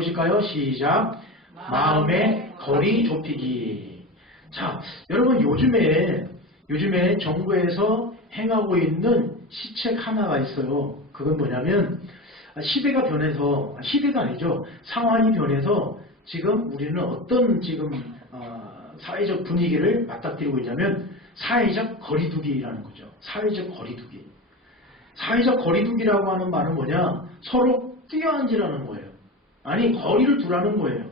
보실까요? 시작. 마음의 거리 좁히기. 자, 여러분 요즘에 정부에서 행하고 있는 시책 하나가 있어요. 그건 뭐냐면 시대가 변해서, 시대가 아니죠. 상황이 변해서 지금 우리는 어떤 사회적 분위기를 맞닥뜨리고 있냐면 사회적 거리두기라는 거죠. 사회적 거리두기. 사회적 거리두기라고 하는 말은 뭐냐? 서로 뛰어앉으라는 거예요. 아니, 거리를 두라는 거예요.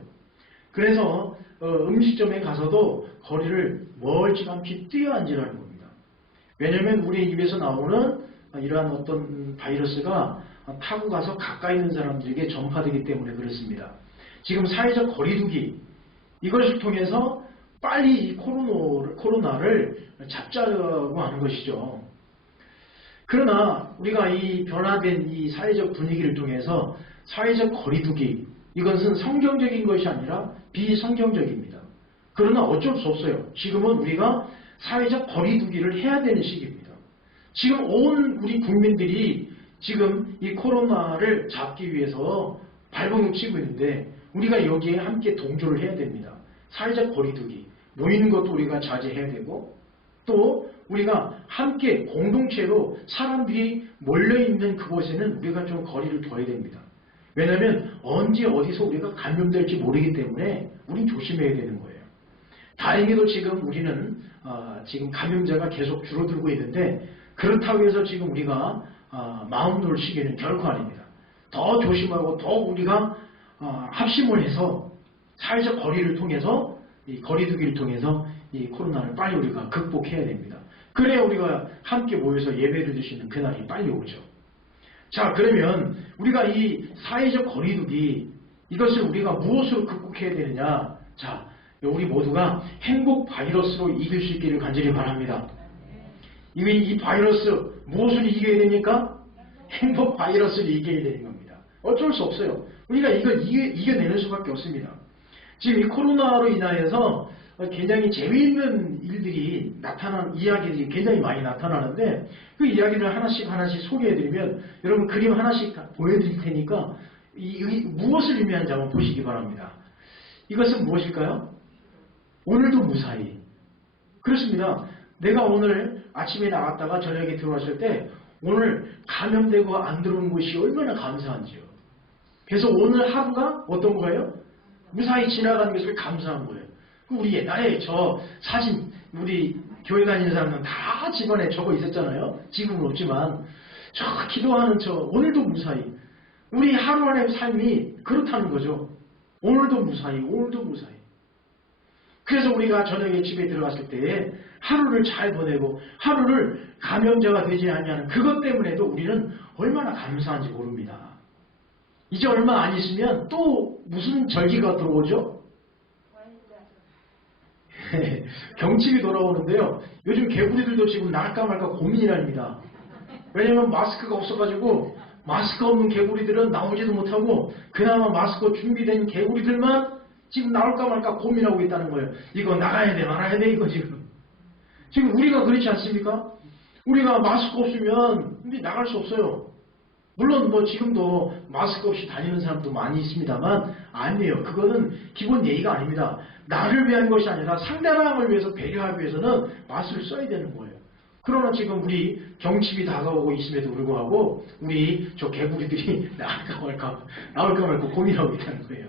그래서 음식점에 가서도 거리를 멀찌감치 뛰어앉으라는 겁니다. 왜냐하면 우리 입에서 나오는 이러한 어떤 바이러스가 타고 가서 가까이 있는 사람들에게 전파되기 때문에 그렇습니다. 지금 사회적 거리두기, 이것을 통해서 빨리 이 코로나를 잡자고 하는 것이죠. 그러나 우리가 이 변화된 이 사회적 분위기를 통해서 사회적 거리두기, 이것은 성경적인 것이 아니라 비성경적입니다. 그러나 어쩔 수 없어요. 지금은 우리가 사회적 거리두기를 해야 되는 시기입니다. 지금 온 우리 국민들이 지금 이 코로나를 잡기 위해서 발버둥 치고 있는데 우리가 여기에 함께 동조를 해야 됩니다. 사회적 거리두기, 모이는 것도 우리가 자제해야 되고, 또 우리가 함께 공동체로 사람들이 몰려있는 그곳에는 우리가 좀 거리를 둬야 됩니다. 왜냐하면 언제 어디서 우리가 감염될지 모르기 때문에 우린 조심해야 되는 거예요. 다행히도 지금 우리는 지금 감염자가 계속 줄어들고 있는데, 그렇다고 해서 지금 우리가 마음 놓을 시기는 결코 아닙니다. 더 조심하고 더 우리가 합심을 해서 사회적 거리를 통해서, 이 거리두기를 통해서 이 코로나를 빨리 우리가 극복해야 됩니다. 그래야 우리가 함께 모여서 예배를 드리는 그날이 빨리 오죠. 자, 그러면 우리가 이 사회적 거리두기, 이것을 우리가 무엇으로 극복해야 되느냐? 자, 우리 모두가 행복 바이러스로 이길 수 있기를 간절히 바랍니다. 이 바이러스 무엇을 이겨야 됩니까? 행복 바이러스를 이겨야 되는 겁니다. 어쩔 수 없어요. 우리가 이겨내는 수밖에 없습니다. 지금 이 코로나로 인하여서 굉장히 재미있는 일들이 이야기들이 굉장히 많이 나타나는데, 그 이야기를 하나씩 소개해드리면 여러분 그림 하나씩 보여드릴 테니까 무엇을 의미하는지 한번 보시기 바랍니다. 이것은 무엇일까요? 오늘도 무사히. 그렇습니다. 내가 오늘 아침에 나갔다가 저녁에 들어왔을 때 오늘 감염되고 안 들어온 것이 얼마나 감사한지요. 그래서 오늘 하루가 어떤 거예요? 무사히 지나가는 것을 감사한 거예요. 우리 옛날에 저 사진, 우리 교회 다니는 사람은 다 집안에 적어 있었잖아요. 지금은 없지만 저 기도하는 오늘도 무사히, 우리 하루하루의 삶이 그렇다는 거죠. 오늘도 무사히, 오늘도 무사히. 그래서 우리가 저녁에 집에 들어갔을 때 하루를 잘 보내고 하루를 감염자가 되지 않냐는 그것 때문에도 우리는 얼마나 감사한지 모릅니다. 이제 얼마 안 있으면 또 무슨 절기가 들어오죠? 경칩이 돌아오는데요. 요즘 개구리들도 지금 나갈까 말까 고민이랍니다. 왜냐면 마스크가 없어가지고 마스크 없는 개구리들은 나오지도 못하고 그나마 마스크 준비된 개구리들만 지금 나올까 말까 고민하고 있다는 거예요. 이거 나가야 돼 말아야 돼 이거 지금. 지금 우리가 그렇지 않습니까? 우리가 마스크 없으면 우리 나갈 수 없어요. 물론 지금도 마스크 없이 다니는 사람도 많이 있습니다만 아니에요. 그거는 기본 예의가 아닙니다. 나를 위한 것이 아니라 상대방을 위해서 배려하기 위해서는 마스크를 써야 되는 거예요. 그러나 지금 우리 경칩이 다가오고 있음에도 불구하고 우리 저 개구리들이 나올까 말까 고민하고 있다는 거예요.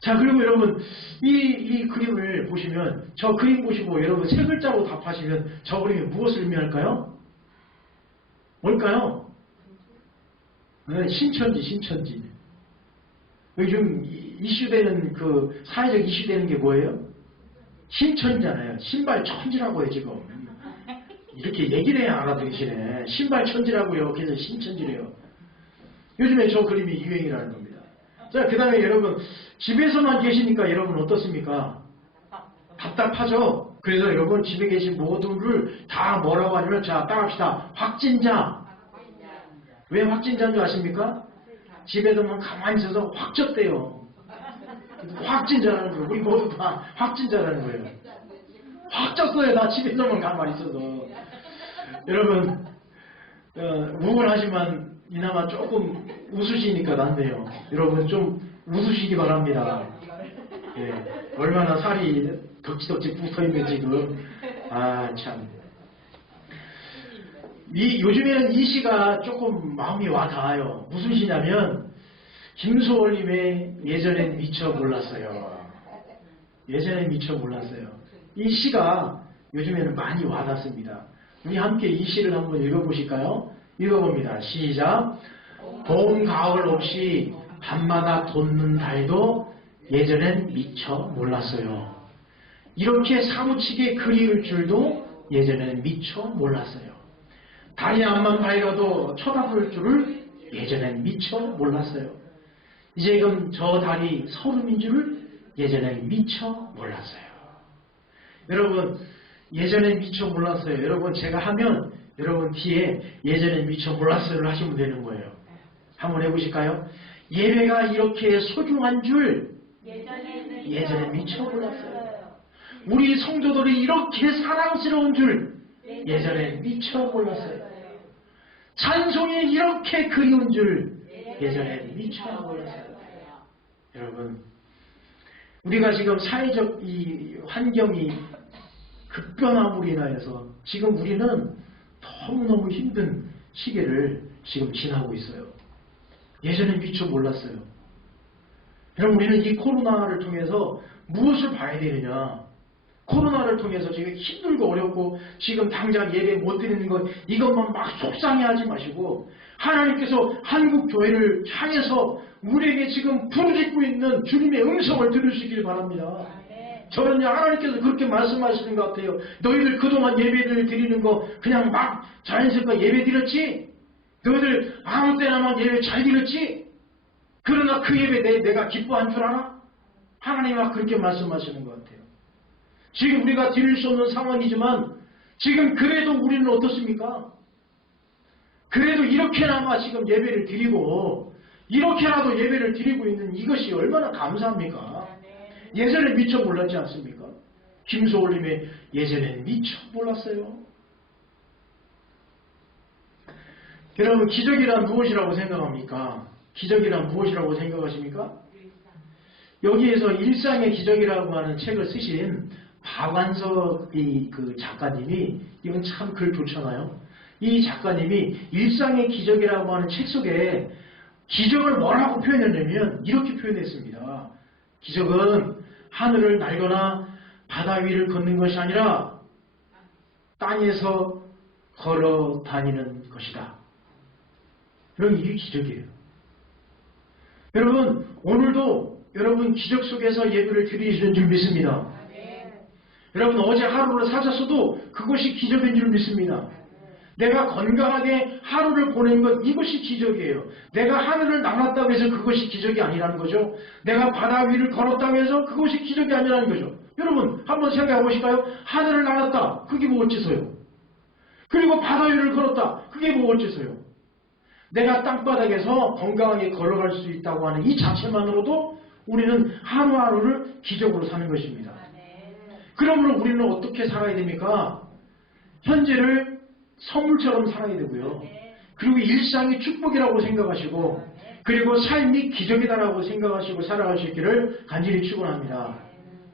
자, 그리고 여러분 이 그림을 보시면, 저 그림 보시고 여러분 세 글자로 답하시면 저 그림이 무엇을 의미할까요? 뭘까요? 네, 신천지. 요즘 이슈되는 사회적 이슈되는 게 뭐예요? 신천지잖아요. 신발 천지라고 해요 지금. 이렇게 얘기를 해야 알아들으시네. 신발 천지라고요. 그래서 신천지래요. 요즘에 저 그림이 유행이라는 겁니다. 자, 그 다음에 여러분 집에서만 계시니까 여러분 어떻습니까? 답답하죠? 그래서 여러분 집에 계신 모두를 다 뭐라고 하냐면, 자, 따라합시다. 확진자. 왜 확진자인 줄 아십니까? 집에서만 가만히 있어서 확졌대요. 확진자라는 거예요. 우리 모두 다 확진자라는 거예요. 확졌어요. 나 집에서만 가만히 있어서. 여러분 우울하지만 이나마 조금 웃으시니까 낫네요. 여러분 좀 웃으시기 바랍니다. 예, 얼마나 살이 덕지덕지 붙어있는 지금. 아, 참. 요즘에는 이 시가 조금 마음이 와닿아요. 무슨 시냐면, 김소월님의 예전엔 미처 몰랐어요. 예전엔 미처 몰랐어요. 이 시가 요즘에는 많이 와닿습니다. 우리 함께 이 시를 한번 읽어보실까요? 읽어봅니다. 시작. 봄, 가을 없이 밤마다 돋는 달도 예전엔 미처 몰랐어요. 이렇게 사무치게 그리울 줄도 예전에는 미처 몰랐어요. 달이 앞만 밝아도 쳐다볼 줄을 예전엔 미처 몰랐어요. 이제금 저 달이 서름인 줄을 예전엔 미처 몰랐어요. 여러분, 예전엔 미처 몰랐어요. 여러분, 제가 하면 여러분 뒤에 예전엔 미처 몰랐어요를 하시면 되는 거예요. 한번 해보실까요? 예배가 이렇게 소중한 줄 예전엔 미처 몰랐어요. 우리 성도들이 이렇게 사랑스러운 줄 예전엔 미처 몰랐어요. 찬송이 이렇게 그리운 줄 예전엔 미처 몰랐어요. 여러분, 우리가 지금 사회적 이 환경이 급변함으로 인하여서 지금 우리는 너무너무 힘든 시기를 지금 지나고 있어요. 예전엔 미처 몰랐어요. 여러분, 우리는 이 코로나를 통해서 무엇을 봐야 되느냐? 코로나를 통해서 지금 힘들고 어렵고 지금 당장 예배 못 드리는 것 이것만 막 속상해하지 마시고 하나님께서 한국 교회를 향해서 우리에게 지금 부르짖고 있는 주님의 음성을 들으시길 바랍니다. 저는요, 하나님께서 그렇게 말씀하시는 것 같아요. 너희들 그동안 예배를 드리는 거 그냥 막 자연스럽게 예배 드렸지? 너희들 아무 때나 막 예배 잘 드렸지? 그러나 그 예배 내가 기뻐한 줄 알아? 하나님 막 그렇게 말씀하시는 것 같아요. 지금 우리가 드릴 수 없는 상황이지만 지금 그래도 우리는 어떻습니까? 그래도 이렇게나마 지금 예배를 드리고 이렇게라도 예배를 드리고 있는 이것이 얼마나 감사합니까? 예전에 미처 몰랐지 않습니까? 김소월님의 예전엔 미처 몰랐어요. 여러분, 기적이란 무엇이라고 생각합니까? 기적이란 무엇이라고 생각하십니까? 여기에서 일상의 기적이라고 하는 책을 쓰신 박완석 그 작가님이, 이건 참 글 좋잖아요. 이 작가님이 일상의 기적이라고 하는 책 속에 기적을 뭐라고 표현했냐면 이렇게 표현했습니다. 기적은 하늘을 날거나 바다 위를 걷는 것이 아니라 땅에서 걸어 다니는 것이다. 그럼 이게 기적이에요. 여러분, 오늘도 여러분 기적 속에서 예배를 드리시는 줄 믿습니다. 여러분, 어제 하루를 사셨어도 그것이 기적인 줄 믿습니다. 내가 건강하게 하루를 보낸 것, 이것이 기적이에요. 내가 하늘을 날았다고 해서 그것이 기적이 아니라는 거죠. 내가 바다 위를 걸었다고 해서 그것이 기적이 아니라는 거죠. 여러분, 한번 생각해 보실까요? 하늘을 날았다. 그게 뭐 어째서요? 그리고 바다 위를 걸었다. 그게 뭐 어째서요? 내가 땅바닥에서 건강하게 걸어갈 수 있다고 하는 이 자체만으로도 우리는 하루하루를 기적으로 사는 것입니다. 그러므로 우리는 어떻게 살아야 됩니까? 현재를 선물처럼 살아야 되고요. 그리고 일상이 축복이라고 생각하시고, 그리고 삶이 기적이다라고 생각하시고 살아가시기를 간절히 축원합니다.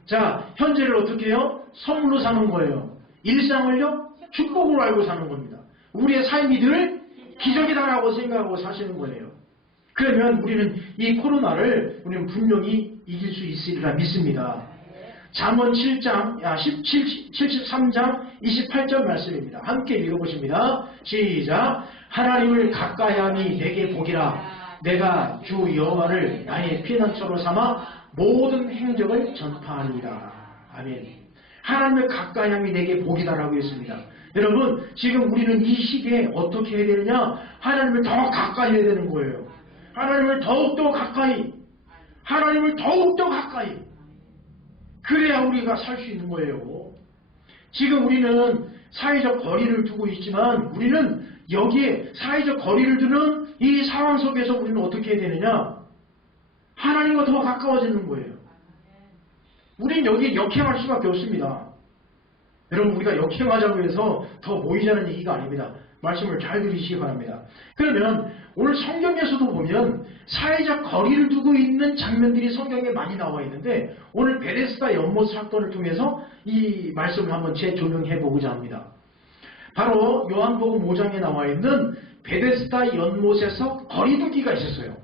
자, 현재를 어떻게 해요? 선물로 사는 거예요. 일상을요, 축복으로 알고 사는 겁니다. 우리의 삶이 늘 기적이다라고 생각하고 사시는 거예요. 그러면 우리는 이 코로나를 우리는 분명히 이길 수 있으리라 믿습니다. 잠언 7장, 73장 28절 말씀입니다. 함께 읽어보십니다. 시작. 하나님을 가까이함이 내게 복이라. 내가 주 여호와를 나의 피난처로 삼아 모든 행적을 전파하리라. 아멘. 하나님을 가까이함이 내게 복이다라고 했습니다. 여러분, 지금 우리는 이 시기에 어떻게 해야 되느냐? 하나님을 더 가까이 해야 되는 거예요. 하나님을 더욱더 가까이, 하나님을 더욱더 가까이. 그래야 우리가 살 수 있는 거예요. 지금 우리는 사회적 거리를 두고 있지만 우리는 여기에 사회적 거리를 두는 이 상황 속에서 우리는 어떻게 해야 되느냐? 하나님과 더 가까워지는 거예요. 우리는 여기에 역행할 수밖에 없습니다. 여러분, 우리가 역행하자고 해서 더 모이자는 얘기가 아닙니다. 말씀을 잘 들으시기 바랍니다. 그러면 오늘 성경에서도 보면 사회적 거리를 두고 있는 장면들이 성경에 많이 나와 있는데 오늘 베데스다 연못 사건을 통해서 이 말씀을 한번 재조명해 보고자 합니다. 바로 요한복음 5장에 나와 있는 베데스다 연못에서 거리두기가 있었어요.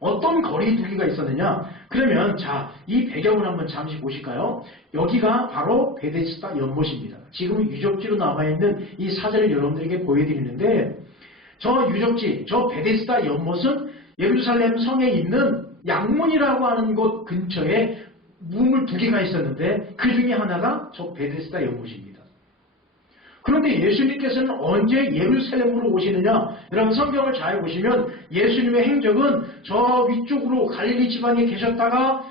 어떤 거리두기가 있었느냐? 그러면 자, 이 배경을 한번 잠시 보실까요? 여기가 바로 베데스다 연못입니다. 지금 유적지로 남아있는 이 사진을 여러분들에게 보여드리는데 저 유적지, 저 베데스다 연못은 예루살렘 성에 있는 양문이라고 하는 곳 근처에 우물 두 개가 있었는데 그 중에 하나가 저 베데스다 연못입니다. 그런데 예수님께서는 언제 예루살렘으로 오시느냐? 여러분 성경을 잘 보시면 예수님의 행적은 저 위쪽으로 갈릴리 지방에 계셨다가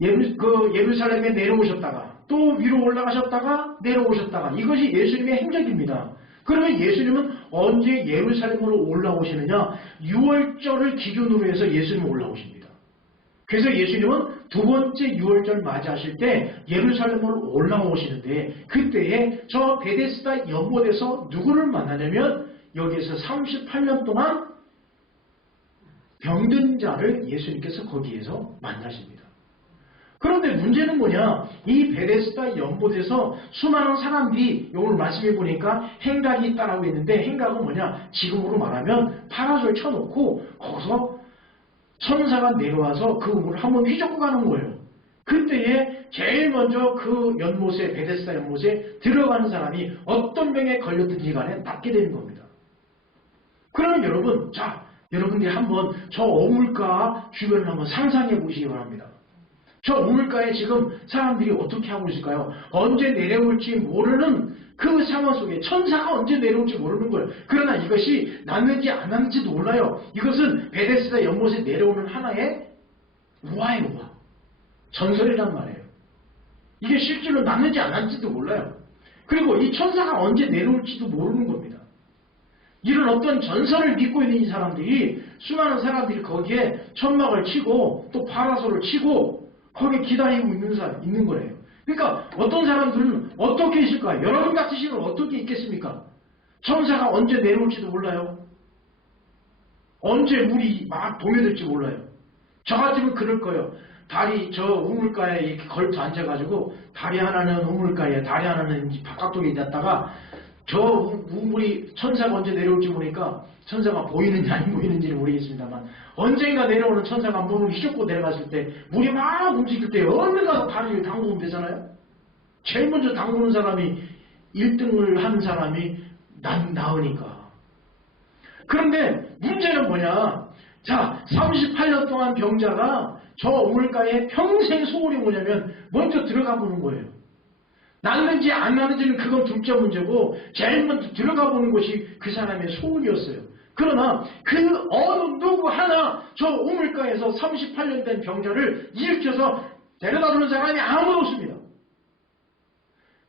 예루살렘에 내려오셨다가 또 위로 올라가셨다가 내려오셨다가 이것이 예수님의 행적입니다. 그러면 예수님은 언제 예루살렘으로 올라오시느냐? 6월절을 기준으로 해서 예수님은 올라오십니다. 그래서 예수님은 두 번째 6월절 맞이하실 때 예루살렘으로 올라오시는데 그때에 저 베데스다 연못에서 누구를 만나냐면 여기에서 38년 동안 병든 자를 예수님께서 거기에서 만나십니다. 그런데 문제는 뭐냐? 이 베데스다 연못에서 수많은 사람들이 오늘 말씀해 보니까 행각이 있다라고 했는데 행각은 뭐냐? 지금으로 말하면 파라솔 쳐놓고 거기서 천사가 내려와서 그 우물을 한번 휘젓고 가는 거예요. 그때에 제일 먼저 그 연못에 베데스다 연못에 들어가는 사람이 어떤 병에 걸렸든지 간에 낫게 되는 겁니다. 그러면 여러분, 자, 여러분들이 한번 저 우물가 주변을 한번 상상해 보시기 바랍니다. 저 우물가에 지금 사람들이 어떻게 하고 있을까요? 언제 내려올지 모르는 그 상황 속에 천사가 언제 내려올지 모르는 거예요. 그러나 이것이 낫는지 안 낫는지도 몰라요. 이것은 베데스다 연못에 내려오는 하나의 우화예요, 우화. 전설이란 말이에요. 이게 실제로 낫는지 안 낫는지도 몰라요. 그리고 이 천사가 언제 내려올지도 모르는 겁니다. 이런 어떤 전설을 믿고 있는 이 사람들이 수많은 사람들이 거기에 천막을 치고 또 파라솔을 치고 거기에 기다리고 있는 거예요. 그러니까 어떤 사람들은 어떻게 있을까요? 여러분 같으시면 어떻게 있겠습니까? 천사가 언제 내려올지도 몰라요. 언제 물이 막 동요될지 몰라요. 저 같으면 그럴 거예요. 다리 저 우물가에 이렇게 걸터 앉아가지고 다리 하나는 우물가에 다리 하나는 바깥쪽에 있다가 저 우물이 천사가 언제 내려올지 모르니까 천사가 보이는지 안 보이는지는 모르겠습니다만 언젠가 내려오는 천사가 물을 휘젓고 내려갔을 때 물이 막 움직일 때 어느 가서 다리를 담그면 되잖아요. 제일 먼저 담그는 사람이 1등을 한 사람이 나으니까. 그런데 문제는 뭐냐? 자, 38년 동안 병자가 저 우물가에 평생 소원이 뭐냐면 먼저 들어가 보는 거예요. 낫는지 안 낫는지는 그건 둘째 문제고 제일 먼저 들어가 보는 것이 그 사람의 소원이었어요. 그러나 그 어느 누구 하나 저 우물가에서 38년 된 병자를 일으켜서 데려다 주는 사람이 아무도 없습니다.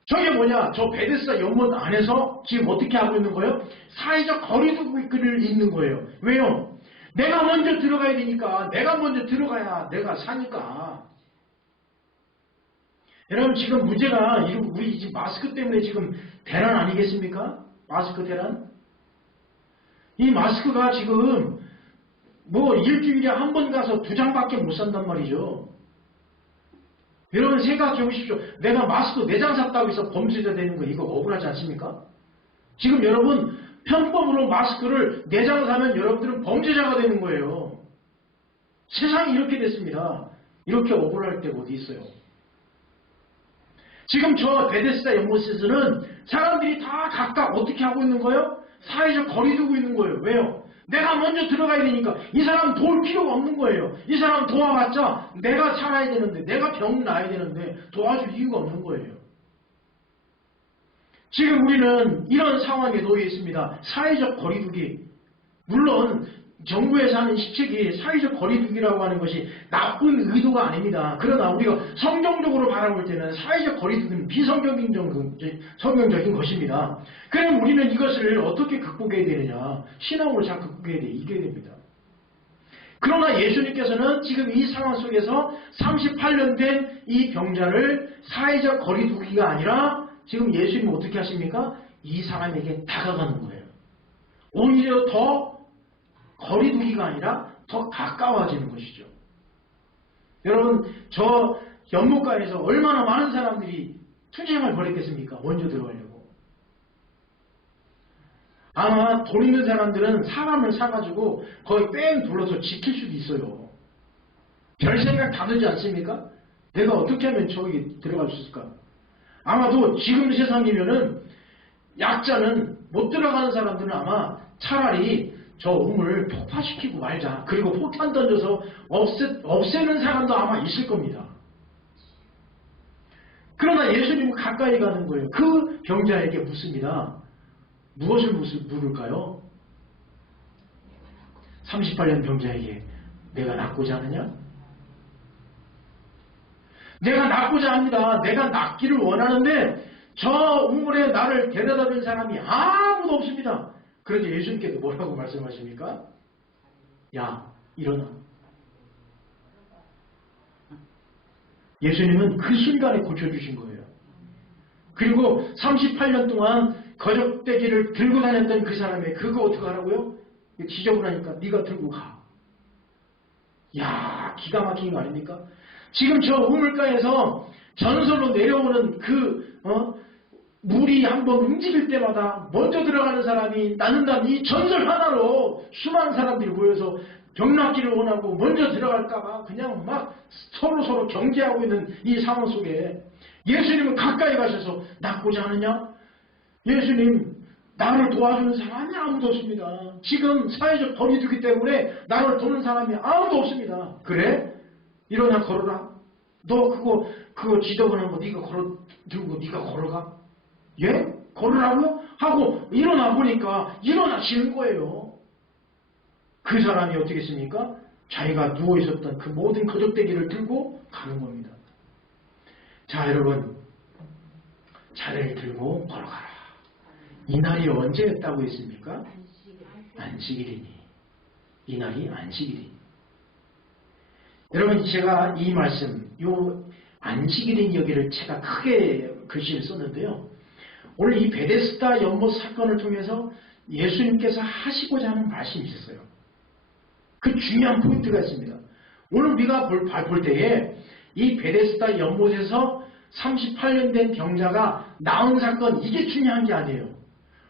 저게 뭐냐? 저 베데스다 연못 안에서 지금 어떻게 하고 있는 거예요? 사회적 거리두기를 있는 거예요. 왜요? 내가 먼저 들어가야 되니까 내가 먼저 들어가야 내가 사니까. 여러분 지금 문제가 우리 지금 마스크 때문에 지금 대란 아니겠습니까? 마스크 대란? 이 마스크가 지금 뭐 일주일에 한 번 가서 2장밖에 못 산단 말이죠. 여러분 생각해 보십시오. 내가 마스크 4장 샀다고 해서 범죄자 되는 거 이거 억울하지 않습니까? 지금 여러분 편법으로 마스크를 4장 사면 여러분들은 범죄자가 되는 거예요. 세상이 이렇게 됐습니다. 이렇게 억울할 때가 어디 있어요. 지금 저 베데스다 연못에서는 사람들이 다 각각 어떻게 하고 있는 거예요? 사회적 거리 두고 있는 거예요. 왜요? 내가 먼저 들어가야 되니까 이 사람 도울 필요가 없는 거예요. 이 사람 도와봤자 내가 살아야 되는데 내가 병 나야 되는데 도와줄 이유가 없는 거예요. 지금 우리는 이런 상황에 놓여 있습니다. 사회적 거리두기. 물론 정부에서 하는 시책이 사회적 거리두기라고 하는 것이 나쁜 의도가 아닙니다. 그러나 우리가 성경적으로 바라볼 때는 사회적 거리두기는 비성경적인 것입니다. 그럼 우리는 이것을 어떻게 극복해야 되느냐? 신앙으로 잘 극복해야 돼. 이겨야 됩니다. 그러나 예수님께서는 지금 이 상황 속에서 38년 된 이 병자를 사회적 거리두기가 아니라 지금 예수님은 어떻게 하십니까? 이 사람에게 다가가는 거예요. 오히려 더 거리두기가 아니라 더 가까워지는 것이죠. 여러분, 저 연못가에서 얼마나 많은 사람들이 투쟁을 벌였겠습니까? 먼저 들어가려고. 아마 돈 있는 사람들은 사람을 사가지고 거의 뺑 둘러서 지킬 수도 있어요. 별 생각 다 들지 않습니까? 내가 어떻게 하면 저기 들어갈 수 있을까? 아마도 지금 세상이면은 약자는 못 들어가는 사람들은 아마 차라리 저 우물 폭파시키고 말자. 그리고 폭탄 던져서 없애는 사람도 아마 있을 겁니다. 그러나 예수님은 가까이 가는 거예요. 그 병자에게 묻습니다. 무엇을 물을까요? 38년 병자에게 내가 낫고자 하느냐? 내가 낫고자 합니다. 내가 낫기를 원하는데 저 우물에 나를 데려다줄 사람이 아무도 없습니다. 그런데 예수님께서 뭐라고 말씀하십니까? 야, 일어나. 예수님은 그 순간에 고쳐주신 거예요. 그리고 38년 동안 거적대기를 들고 다녔던 그 사람의 그거 어떻게 하라고요? 지저분하니까 네가 들고 가. 야, 기가 막힌 거 아닙니까? 지금 저 우물가에서 전설로 내려오는 그 물이 한번 움직일 때마다 먼저 들어가는 사람이 나는다. 이 전설 하나로 수많은 사람들이 모여서 병낫기를 원하고 먼저 들어갈까봐 그냥 막 서로 경계하고 있는 이 상황 속에 예수님은 가까이 가셔서 낫고자 하느냐? 예수님, 나를 도와주는 사람이 아무도 없습니다. 지금 사회적 거리두기 때문에 나를 도는 사람이 아무도 없습니다. 그래? 일어나 걸어라. 너 그거 지저분한 거 네가 들고 네가 걸어가? 예? 걸으라고? 하고 일어나 보니까 일어나시는 거예요. 그 사람이 어떻게 했습니까? 자기가 누워있었던 그 모든 거적대기를 들고 가는 겁니다. 자, 여러분, 자리를 들고 걸어가라. 이 날이 언제였다고 했습니까? 안식일이니. 이 날이 안식일이니. 여러분, 제가 이 말씀, 요 안식일인 여기를 제가 크게 글씨를 썼는데요. 오늘 이 베데스다 연못 사건을 통해서 예수님께서 하시고자 하는 말씀이 있었어요. 그 중요한 포인트가 있습니다. 오늘 우리가 볼 때에 이 베데스다 연못에서 38년 된 병자가 나은 사건, 이게 중요한 게 아니에요.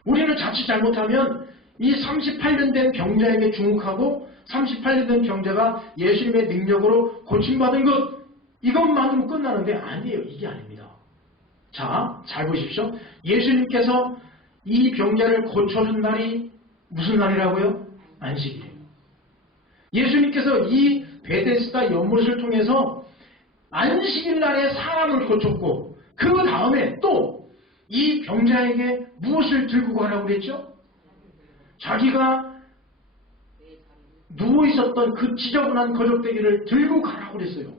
우리는 자칫 잘못하면 이 38년 된 병자에게 주목하고 38년 된 병자가 예수님의 능력으로 고침받은 것, 이것만으로 끝나는데 아니에요. 이게 아닙니다. 자, 잘 보십시오. 예수님께서 이 병자를 고쳐준 날이 무슨 날이라고요? 안식일이에요. 예수님께서 이 베데스다 연못을 통해서 안식일 날에 사람을 고쳤고 그 다음에 또 이 병자에게 무엇을 들고 가라고 그랬죠? 자기가 누워있었던 그 지저분한 거적대기를 들고 가라고 그랬어요.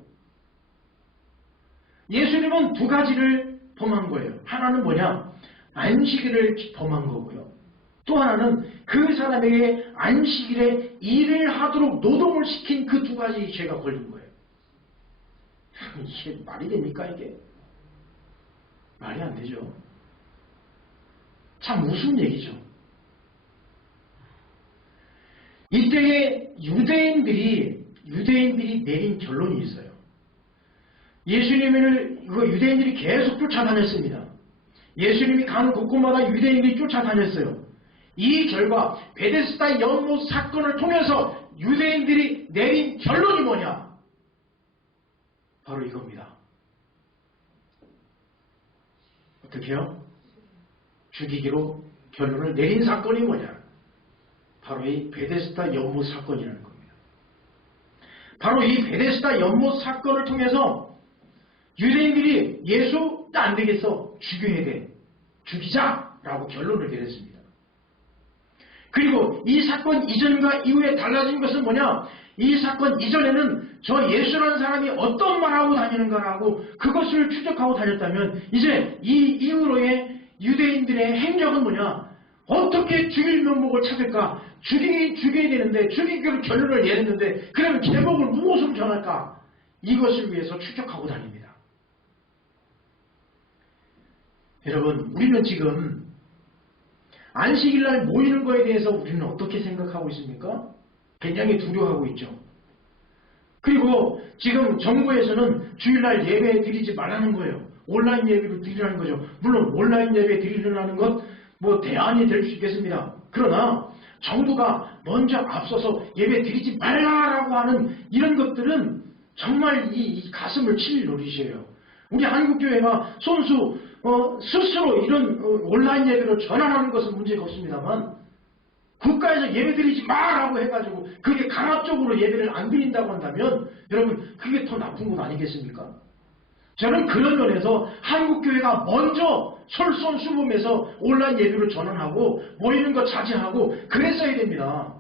예수님은 두 가지를 범한 거예요. 하나는 뭐냐? 안식일을 범한 거고요. 또 하나는 그 사람에게 안식일에 일을 하도록 노동을 시킨 그 두 가지 죄가 걸린 거예요. 이게 말이 됩니까, 이게? 말이 안 되죠. 참 우스운 얘기죠. 이때에 유대인들이 내린 결론이 있어요. 예수님을 유대인들이 계속 쫓아다녔습니다. 예수님이 가는 곳곳마다 유대인들이 쫓아다녔어요. 이 결과 베데스다 연못 사건을 통해서 유대인들이 내린 결론이 뭐냐? 바로 이겁니다. 어떻게 해요? 죽이기로 결론을 내린 사건이 뭐냐? 바로 이 베데스다 연못 사건이라는 겁니다. 바로 이 베데스다 연못 사건을 통해서 유대인들이 예수 안 되겠어. 죽여야 돼. 죽이자라고 결론을 내렸습니다. 그리고 이 사건 이전과 이후에 달라진 것은 뭐냐? 이 사건 이전에는 저 예수라는 사람이 어떤 말하고 다니는가라고 그것을 추적하고 다녔다면 이제 이 이후로의 유대인들의 행적은 뭐냐? 어떻게 죽일 명목을 찾을까? 죽여야 되는데 죽이기로 결론을 내렸는데 그러면 제목을 무엇으로 정할까? 이것을 위해서 추적하고 다닙니다. 여러분, 우리는 지금 안식일날 모이는 거에 대해서 우리는 어떻게 생각하고 있습니까? 굉장히 두려워하고 있죠. 그리고 지금 정부에서는 주일날 예배 드리지 말라는 거예요. 온라인 예배로 드리라는 거죠. 물론 온라인 예배 드리라는 것 대안이 될 수 있겠습니다. 그러나 정부가 먼저 앞서서 예배 드리지 말라라고 하는 이런 것들은 정말 이 가슴을 칠 노릇이에요. 우리 한국교회가 손수 스스로 이런 온라인 예배로 전환하는 것은 문제가 없습니다만 국가에서 예배 드리지 마라고 해가지고 그게 강압적으로 예배를 안 드린다고 한다면 여러분 그게 더 나쁜 것 아니겠습니까? 저는 그런 면에서 한국교회가 먼저 솔선수범해서 온라인 예배로 전환하고 모이는 거 자제하고 그랬어야 됩니다.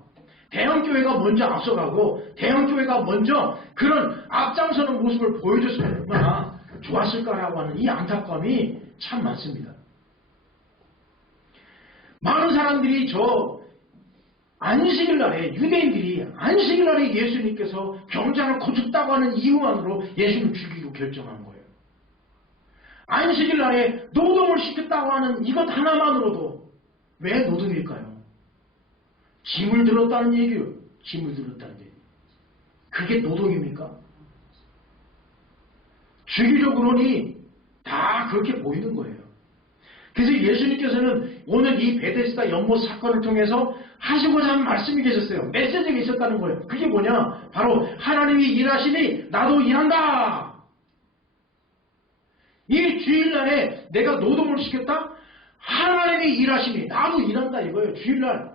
대형교회가 먼저 앞서가고 대형교회가 먼저 그런 앞장서는 모습을 보여줬으면 얼마나 좋았을까라고 하는 이 안타까움이 참 많습니다. 많은 사람들이 안식일날에 유대인들이 안식일날에 예수님께서 병자를 고쳤다고 하는 이유만으로 예수님을 죽이기로 결정한 거예요. 안식일날에 노동을 시켰다고 하는 이것 하나만으로도 왜 노동일까요? 짐을 들었다는 얘기요. 짐을 들었다는 얘기. 그게 노동입니까? 주기적으로는 다 그렇게 보이는 거예요. 그래서 예수님께서는 오늘 이 베데스다 연못 사건을 통해서 하시고자 하는 말씀이 계셨어요. 메시지가 있었다는 거예요. 그게 뭐냐? 바로 하나님이 일하시니 나도 일한다. 이 주일날에 내가 노동을 시켰다? 하나님이 일하시니 나도 일한다 이거예요. 주일날.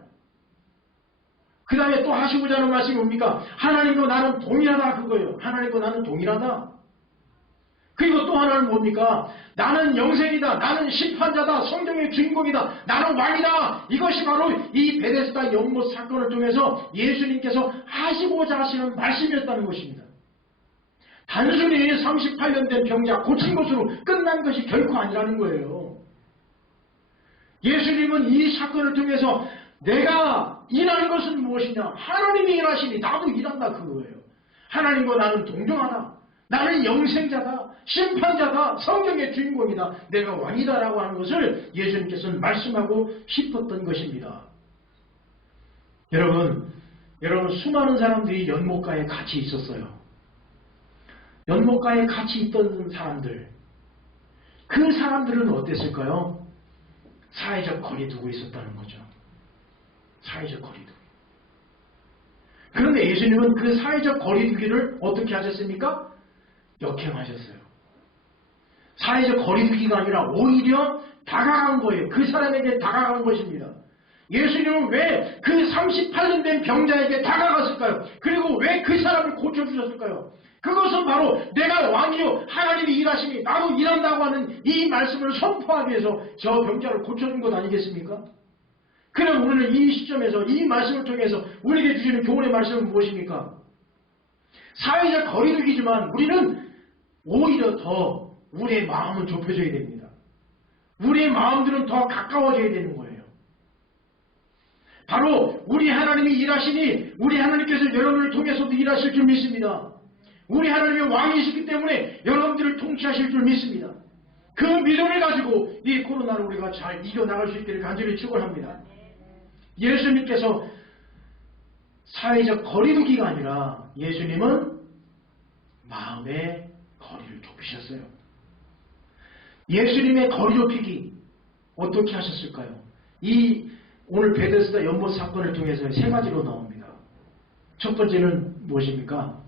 그 다음에 또 하시고자 하는 말씀이 뭡니까? 하나님과 나는 동일하다 그거예요. 하나님과 나는 동일하다. 그리고 또 하나는 뭡니까? 나는 영생이다. 나는 심판자다. 성경의 주인공이다. 나는 왕이다. 이것이 바로 이 베데스다 연못 사건을 통해서 예수님께서 하시고자 하시는 말씀이었다는 것입니다. 단순히 38년 된 병자 고친 것으로 끝난 것이 결코 아니라는 거예요. 예수님은 이 사건을 통해서 내가 일하는 것은 무엇이냐? 하나님이 일하시니 나도 일한다 그거예요. 하나님과 나는 동등하다. 나는 영생자다. 심판자다. 성경의 주인공이다. 내가 왕이다라고 하는 것을 예수님께서는 말씀하고 싶었던 것입니다. 여러분 수많은 사람들이 연못가에 같이 있었어요. 연못가에 같이 있던 사람들, 그 사람들은 어땠을까요? 사회적 거리 두고 있었다는 거죠. 사회적 거리 두기. 그런데 예수님은 그 사회적 거리 두기를 어떻게 하셨습니까? 역행하셨어요. 사회적 거리 두기가 아니라 오히려 다가간 거예요. 그 사람에게 다가간 것입니다. 예수님은 왜 그 38년 된 병자에게 다가갔을까요? 그리고 왜 그 사람을 고쳐주셨을까요? 그것은 바로 내가 왕이요 하나님이 일하시니 나도 일한다고 하는 이 말씀을 선포하기 위해서 저 병자를 고쳐준 것 아니겠습니까? 그럼 우리는 이 시점에서 이 말씀을 통해서 우리에게 주시는 교훈의 말씀은 무엇입니까? 사회적 거리두기지만 우리는 오히려 더 우리의 마음은 좁혀져야 됩니다. 우리의 마음들은 더 가까워져야 되는 거예요. 바로 우리 하나님이 일하시니 우리 하나님께서 여러분을 통해서도 일하실 줄 믿습니다. 우리 하나님의 왕이시기 때문에 여러분들을 통치하실 줄 믿습니다. 그 믿음을 가지고 이 코로나를 우리가 잘 이겨나갈 수 있기를 간절히 축원합니다. 예수님께서 사회적 거리두기가 아니라 예수님은 마음의 거리를 좁히셨어요. 예수님의 거리 좁히기 어떻게 하셨을까요? 이 오늘 베데스다 연못 사건을 통해서 세 가지로 나옵니다. 첫 번째는 무엇입니까?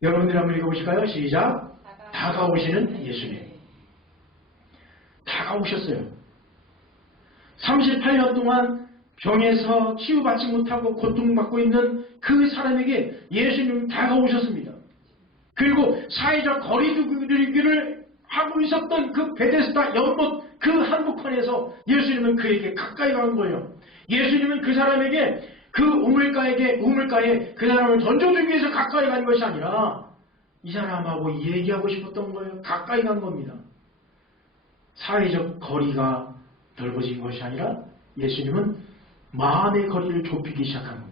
여러분들이 한번 읽어보실까요? 시작! 다가오시는 예수님. 다가오셨어요. 38년 동안 병에서 치유받지 못하고 고통받고 있는 그 사람에게 예수님은 다가오셨습니다. 그리고 사회적 거리두기를 하고 있었던 그 베데스다 연못 그 한복판에서 예수님은 그에게 가까이 간 거예요. 예수님은 그 사람에게 그 우물가에 그 사람을 던져주기 위해서 가까이 간 것이 아니라 이 사람하고 얘기하고 싶었던 거예요. 가까이 간 겁니다. 사회적 거리가 넓어진 것이 아니라 예수님은 마음의 거리를 좁히기 시작한 겁니다.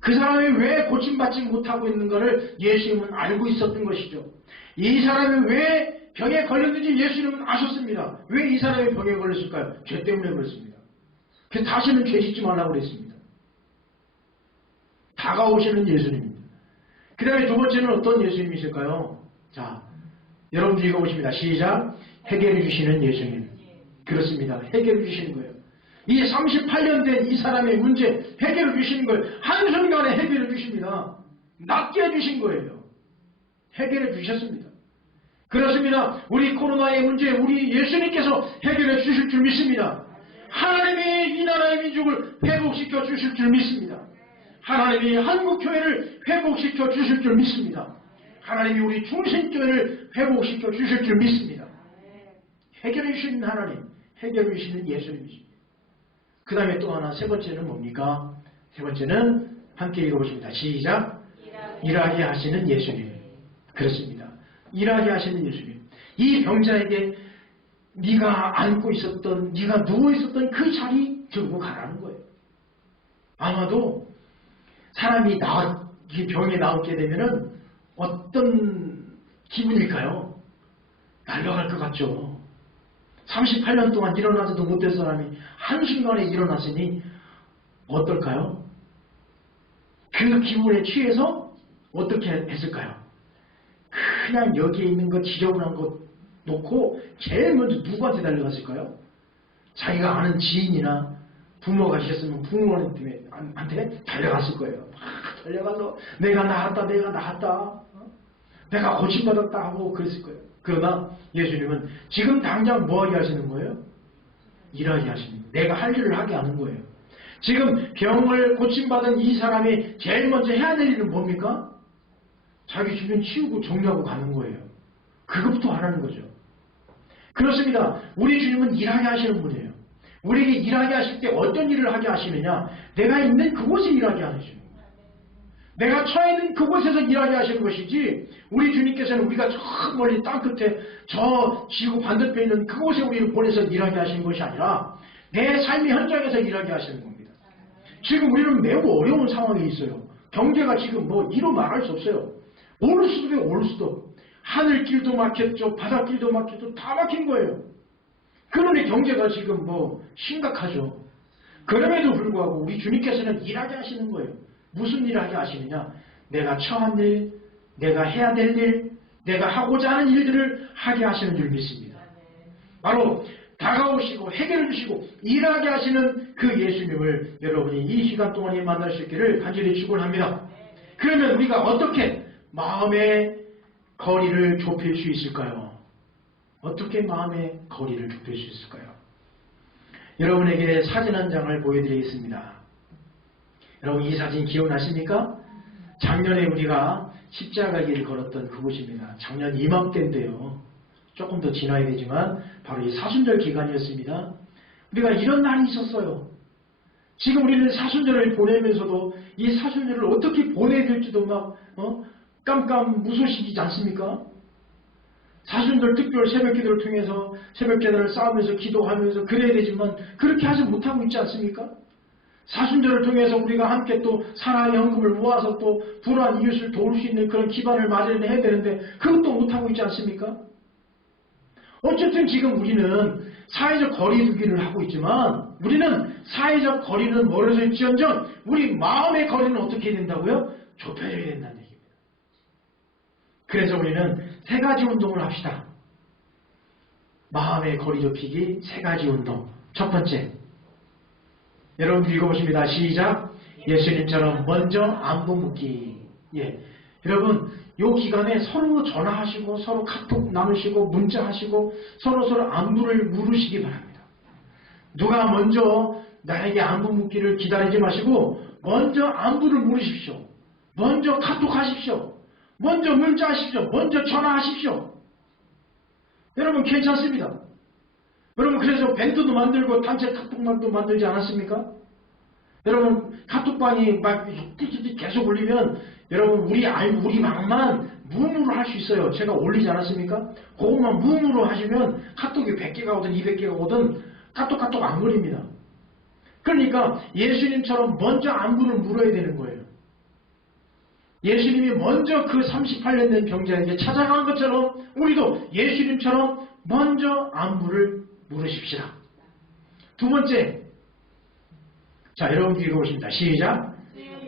그 사람이 왜 고침받지 못하고 있는가를 예수님은 알고 있었던 것이죠. 이 사람이 왜 병에 걸렸는지 예수님은 아셨습니다. 왜 이 사람이 병에 걸렸을까요? 죄 때문에 그렇습니다. 그래서 다시는 죄 짓지 말라고 그랬습니다. 다가오시는 예수님입니다. 그 다음에 두 번째는 어떤 예수님이실까요? 자, 여러분도 읽어보십니다. 시작. 해결해 주시는 예수님. 그렇습니다. 해결해 주시는 거예요. 이 38년 된 이 사람의 문제 해결해 주시는 거예요. 한순간에 해결해 주십니다. 낫게 해주신 거예요. 해결해 주셨습니다. 그렇습니다. 우리 코로나의 문제 우리 예수님께서 해결해 주실 줄 믿습니다. 하나님이 이 나라의 민족을 회복시켜 주실 줄 믿습니다. 하나님이 한국교회를 회복시켜 주실 줄 믿습니다. 하나님이 우리 중신교회를 회복시켜 주실 줄 믿습니다. 해결해 주시는 하나님, 해결해 주시는 예수님이십니다. 그 다음에 또 하나 세 번째는 뭡니까? 세 번째는 함께 읽어보십니다. 시작. 일하게 하시는 예수님. 그렇습니다. 일하게 하시는 예수님. 이 병자에게 네가 앉고 있었던, 네가 누워 있었던 그 자리 들고 가라는 거예요. 아마도 사람이 이 병에 나오게 되면은 어떤 기분일까요? 날아갈 것 같죠. 38년 동안 일어나지도 못된 사람이 한순간에 일어났으니 어떨까요? 그 기분에 취해서 어떻게 했을까요? 그냥 여기에 있는 것 지저분한 것 놓고 제일 먼저 누구한테 달려갔을까요? 자기가 아는 지인이나 부모가 계셨으면 부모한테 달려갔을 거예요. 달려가서 내가 나았다 내가 고침받았다 하고 그랬을 거예요. 그러나 예수님은 지금 당장 뭐 하게 하시는 거예요? 일하게 하시는 거예요. 내가 할 일을 하게 하는 거예요. 지금 병을 고침받은 이 사람이 제일 먼저 해야 될 일은 뭡니까? 자기 주변 치우고 정리하고 가는 거예요. 그것부터 하라는 거죠. 그렇습니다. 우리 주님은 일하게 하시는 분이에요. 우리에게 일하게 하실 때 어떤 일을 하게 하시느냐? 내가 있는 그곳에 일하게 하시는 거예요. 내가 처해 있는 그곳에서 일하게 하시는 것이지 우리 주님께서는 우리가 저 멀리 땅끝에 저 지구 반대편에 있는 그곳에 우리를 보내서 일하게 하시는 것이 아니라 내 삶의 현장에서 일하게 하시는 겁니다. 지금 우리는 매우 어려운 상황에 있어요. 경제가 지금 뭐 이루 말할 수 없어요. 오를 수도 올 수도. 하늘길도 막혔죠. 바닷길도 막혔죠. 다 막힌 거예요. 그러니 경제가 지금 뭐 심각하죠. 그럼에도 불구하고 우리 주님께서는 일하게 하시는 거예요. 무슨 일을 하게 하시느냐? 내가 처한 일, 내가 해야 될 일, 내가 하고자 하는 일들을 하게 하시는 줄 믿습니다. 바로 다가오시고 해결해 주시고 일하게 하시는 그 예수님을 여러분이 이 시간 동안에 만날 수 있기를 간절히 축원합니다. 그러면 우리가 어떻게 마음의 거리를 좁힐 수 있을까요? 어떻게 마음의 거리를 좁힐 수 있을까요? 여러분에게 사진 한 장을 보여드리겠습니다. 여러분 이 사진 기억나십니까? 작년에 우리가 십자가 길을 걸었던 그곳입니다. 작년 이맘때인데요. 조금 더 지나야 되지만 바로 이 사순절 기간이었습니다. 우리가 이런 날이 있었어요. 지금 우리는 사순절을 보내면서도 이 사순절을 어떻게 보내야 될지도 막 깜깜 무소식이지 않습니까? 사순절 특별 새벽기도를 통해서 새벽기도를 쌓으면서 기도하면서 그래야 되지만 그렇게 하지 못하고 있지 않습니까? 사순절을 통해서 우리가 함께 또 사랑의 헌금을 모아서 또 불우한 이웃을 도울 수 있는 그런 기반을 마련해야 되는데 그것도 못하고 있지 않습니까? 어쨌든 지금 우리는 사회적 거리두기를 하고 있지만 우리는 사회적 거리는 멀어져 있지언정 우리 마음의 거리는 어떻게 해야 된다고요? 좁혀져야 된다는 얘기입니다. 그래서 우리는 세 가지 운동을 합시다. 마음의 거리 좁히기 세 가지 운동. 첫 번째, 여러분 읽어보십니다. 시작. 예수님처럼 먼저 안부 묻기. 예, 여러분 이 기간에 서로 전화하시고 서로 카톡 나누시고 문자하시고 서로 안부를 물으시기 바랍니다. 누가 먼저 나에게 안부 묻기를 기다리지 마시고 먼저 안부를 물으십시오. 먼저 카톡하십시오. 먼저 문자하십시오. 먼저 전화하십시오. 여러분 괜찮습니다. 여러분 그래서 밴드도 만들고 단체 카톡방도 만들지 않았습니까? 여러분 카톡방이 막 계속 올리면 여러분 우리 방만 무음으로 할 수 있어요. 제가 올리지 않았습니까? 그것만 무음으로 하시면 카톡이 100개가 오든 200개가 오든 카톡 안 걸립니다. 그러니까 예수님처럼 먼저 안부를 물어야 되는 거예요. 예수님이 먼저 그 38년 된 병자에게 찾아간 것처럼 우리도 예수님처럼 먼저 안부를 물으십시다. 두 번째, 자, 여러분 읽어보십니다. 시작.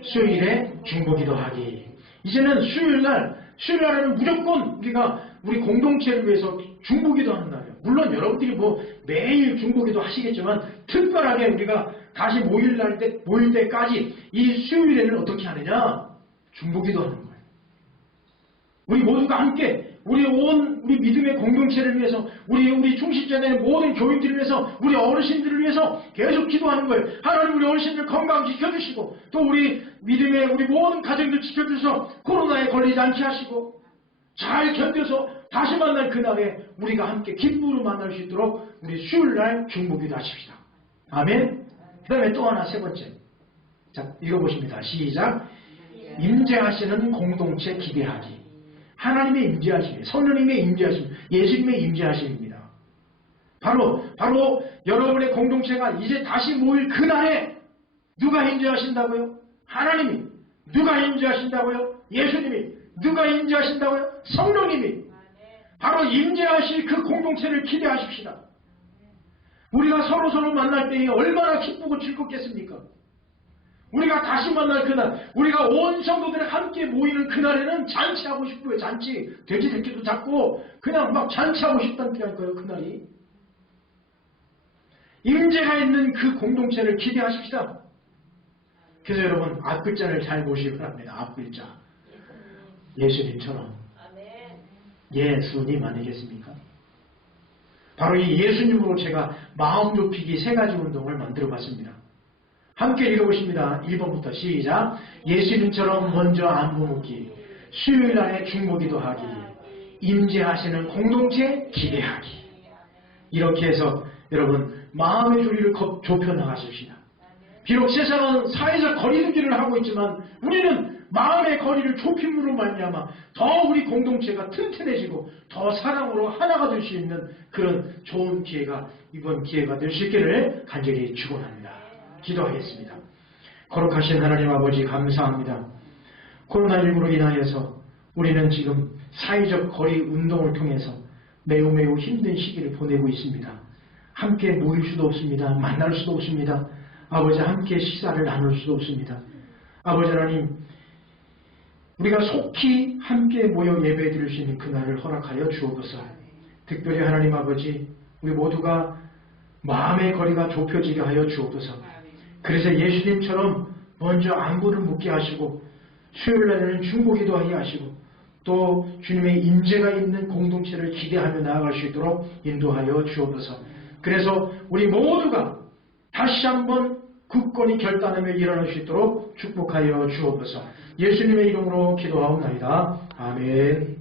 수요일에 중보기도 하기. 이제는 수요일날에는 무조건 우리가 우리 공동체를 위해서 중보기도 하는 날이에요. 물론 여러분들이 뭐 매일 중보기도 하시겠지만 특별하게 우리가 다시 모일 때까지 이 수요일에는 어떻게 하느냐? 중보기도 하는 거예요. 우리 모두가 함께 우리 믿음의 공동체를 위해서 우리 중심전의 모든 교인들을 위해서 우리 어르신들을 위해서 계속 기도하는 거예요. 하나님 우리 어르신들 건강 지켜주시고 또 우리 믿음의 우리 모든 가정들 지켜주셔서 코로나에 걸리지 않게 하시고 잘 견뎌서 다시 만날 그날에 우리가 함께 기쁨으로 만날 수 있도록 우리 수요일날 중보기도 하십시다. 아멘. 그 다음에 또 하나 세 번째. 자, 읽어보십니다. 시작. 임재하시는 공동체 기대하기. 하나님의 임재하심, 성령님의 임재하심, 예수님의 임재하심입니다. 바로 여러분의 공동체가 이제 다시 모일 그날에 누가 임재하신다고요? 하나님이. 누가 임재하신다고요? 예수님이. 누가 임재하신다고요? 성령님이. 바로 임재하실 그 공동체를 기대하십시다. 우리가 서로 만날 때에 얼마나 기쁘고 즐겁겠습니까? 우리가 다시 만날 그날, 우리가 온 성도들이 함께 모이는 그날에는 잔치하고 싶고요. 잔치, 돼지 새끼도 잡고 그냥 막 잔치하고 싶다니까요. 그날이. 임재가 있는 그 공동체를 기대하십시다. 그래서 여러분 앞글자를 잘 보시기 바랍니다. 앞글자. 예수님처럼. 예수님 아니겠습니까? 바로 이 예수님으로 제가 마음 좁히기 세 가지 운동을 만들어 봤습니다. 함께 읽어보십니다. 1번부터 시작. 예수님처럼 먼저 안부 묻기, 수요일날에 중보기도 하기, 임재하시는 공동체 기대하기. 이렇게 해서 여러분 마음의 조리를 좁혀 나가십시다. 비록 세상은 사회적 거리두기를 하고 있지만 우리는 마음의 거리를 좁힘으로 말미암아 더 우리 공동체가 튼튼해지고 더 사랑으로 하나가 될 수 있는 그런 좋은 기회가 이번 기회가 될 수 있기를 간절히 축원합니다. 기도하겠습니다. 거룩하신 하나님 아버지 감사합니다. 코로나19로 인하여서 우리는 지금 사회적 거리 운동을 통해서 매우 힘든 시기를 보내고 있습니다. 함께 모일 수도 없습니다. 만날 수도 없습니다. 아버지 함께 식사를 나눌 수도 없습니다. 아버지 하나님, 우리가 속히 함께 모여 예배 드릴 수 있는 그날을 허락하여 주옵소서. 특별히 하나님 아버지, 우리 모두가 마음의 거리가 좁혀지게 하여 주옵소서. 그래서 예수님처럼 먼저 안부를 묻게 하시고 수요일날에는 중보기도 하게 하시고 또 주님의 임재가 있는 공동체를 기대하며 나아갈 수 있도록 인도하여 주옵소서. 그래서 우리 모두가 다시 한번 굳건히 결단하며 일어날 수 있도록 축복하여 주옵소서. 예수님의 이름으로 기도하옵나이다. 아멘.